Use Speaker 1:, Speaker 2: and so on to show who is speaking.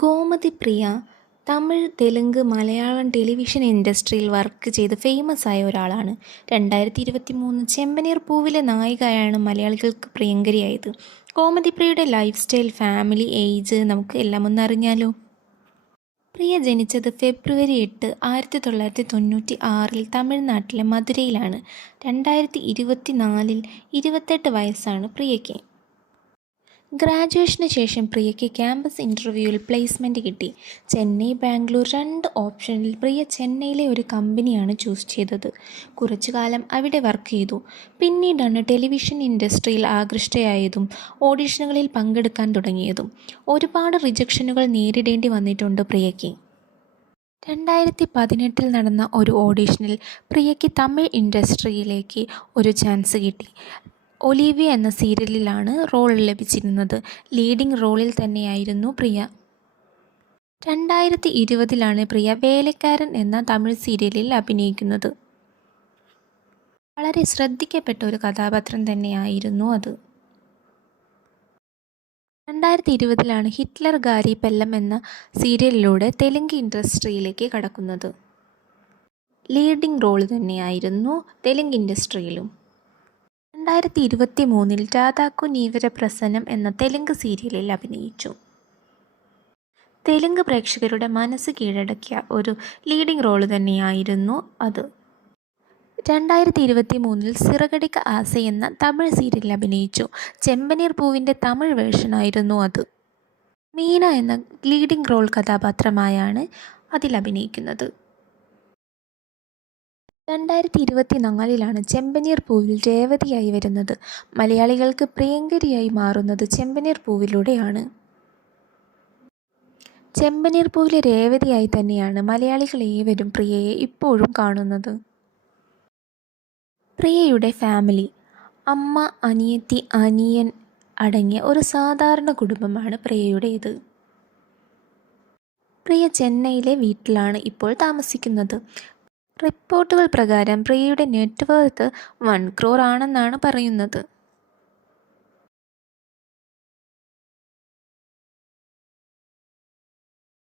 Speaker 1: Gomathi Priya Tamil Telugu Malayalam television ഇൻഡസ്ട്രിയിൽ work ചെയ്ത് famous ആയ ഒരാളാണ്. രണ്ടായിരത്തി ഇരുപത്തി മൂന്ന് ചെമ്പനീർ പൂവിലെ നായികയാണ് മലയാളികൾക്ക് പ്രിയങ്കരിയായത്. ഗോമതി പ്രിയയുടെ ലൈഫ് സ്റ്റൈൽ ഫാമിലി ഏജ് നമുക്ക് എല്ലാം ഒന്ന് അറിഞ്ഞാലോ? പ്രിയ ജനിച്ചത് ഫെബ്രുവരി എട്ട് ആയിരത്തി തൊള്ളായിരത്തി തൊണ്ണൂറ്റി ആറിൽ തമിഴ്നാട്ടിലെ മധുരയിലാണ്. രണ്ടായിരത്തി ഇരുപത്തി നാലിൽ ഇരുപത്തെട്ട് വയസ്സാണ് പ്രിയയ്ക്ക്. ഗ്രാജുവേഷന് ശേഷം പ്രിയയ്ക്ക് ക്യാമ്പസ് ഇന്റർവ്യൂവിൽ പ്ലേസ്മെന്റ് കിട്ടി. ചെന്നൈ ബാംഗ്ലൂർ രണ്ട് ഓപ്ഷനിൽ പ്രിയ ചെന്നൈയിലെ ഒരു കമ്പനിയാണ് ചൂസ് ചെയ്തത്. കുറച്ചു കാലം അവിടെ വർക്ക് ചെയ്തു. പിന്നീടാണ് ടെലിവിഷൻ ഇൻഡസ്ട്രിയിൽ ആകൃഷ്ടയായതും ഓഡിഷനുകളിൽ പങ്കെടുക്കാൻ തുടങ്ങിയതും. ഒരുപാട് റിജക്ഷനുകൾ നേരിടേണ്ടി വന്നിട്ടുണ്ട് പ്രിയയ്ക്ക്. രണ്ടായിരത്തി പതിനെട്ടിൽ നടന്ന ഒരു ഓഡിഷനിൽ പ്രിയയ്ക്ക് തമിഴ് ഇൻഡസ്ട്രിയിലേക്ക് ഒരു ചാൻസ് കിട്ടി. ഒലീവിയ എന്ന സീരിയലിലാണ് റോൾ ലഭിച്ചിരുന്നത്. ലീഡിംഗ് റോളിൽ തന്നെയായിരുന്നു പ്രിയ. രണ്ടായിരത്തി ഇരുപതിലാണ് പ്രിയ വേലക്കാരൻ എന്ന തമിഴ് സീരിയലിൽ അഭിനയിക്കുന്നത്. വളരെ ശ്രദ്ധിക്കപ്പെട്ട ഒരു കഥാപാത്രം തന്നെയായിരുന്നു അത്. രണ്ടായിരത്തി ഇരുപതിലാണ് ഹിറ്റ്ലർ ഗാരി പെല്ലം എന്ന സീരിയലിലൂടെ തെലുങ്ക് ഇൻഡസ്ട്രിയിലേക്ക് കടക്കുന്നത്. ലീഡിംഗ് റോൾ തന്നെയായിരുന്നു തെലുങ്ക് ഇൻഡസ്ട്രിയിലും. രണ്ടായിരത്തി ഇരുപത്തി മൂന്നിൽ രാധാക്കു നീവര പ്രസന്നം എന്ന തെലുങ്ക് സീരിയലിൽ അഭിനയിച്ചു. തെലുങ്ക് പ്രേക്ഷകരുടെ മനസ്സ് കീഴടക്കിയ ഒരു ലീഡിംഗ് റോൾ തന്നെയായിരുന്നു അത്. രണ്ടായിരത്തി ഇരുപത്തി മൂന്നിൽ സിറകടിക്ക ആസ എന്ന തമിഴ് സീരിയലിൽ അഭിനയിച്ചു. ചെമ്പനീർ പൂവിന്റെ തമിഴ് വേർഷനായിരുന്നു അത്. മീന എന്ന ലീഡിംഗ് റോൾ കഥാപാത്രമായാണ് അതിൽ അഭിനയിക്കുന്നത്. രണ്ടായിരത്തി ഇരുപത്തി നാലിലാണ് ചെമ്പനീർ പൂവിൽ രേവതിയായി വരുന്നത്. മലയാളികൾക്ക് പ്രിയങ്കരിയായി മാറുന്നത് ചെമ്പനീർ പൂവിലൂടെയാണ്. ചെമ്പനീർ പൂവിലെ രേവതിയായി തന്നെയാണ് മലയാളികൾ ഏവരും പ്രിയയെ ഇപ്പോഴും കാണുന്നത്. പ്രിയയുടെ ഫാമിലി. അമ്മ അനിയത്തി അനിയൻ അടങ്ങിയ ഒരു സാധാരണ കുടുംബമാണ് പ്രിയയുടേത്. പ്രിയ ചെന്നൈയിലെ വീട്ടിലാണ് ഇപ്പോൾ താമസിക്കുന്നത്. റിപ്പോർട്ടുകൾ പ്രകാരം പ്രിയയുടെ നെറ്റ്വർത്ത് വൺ ക്രോർ ആണെന്നാണ് പറയുന്നത്.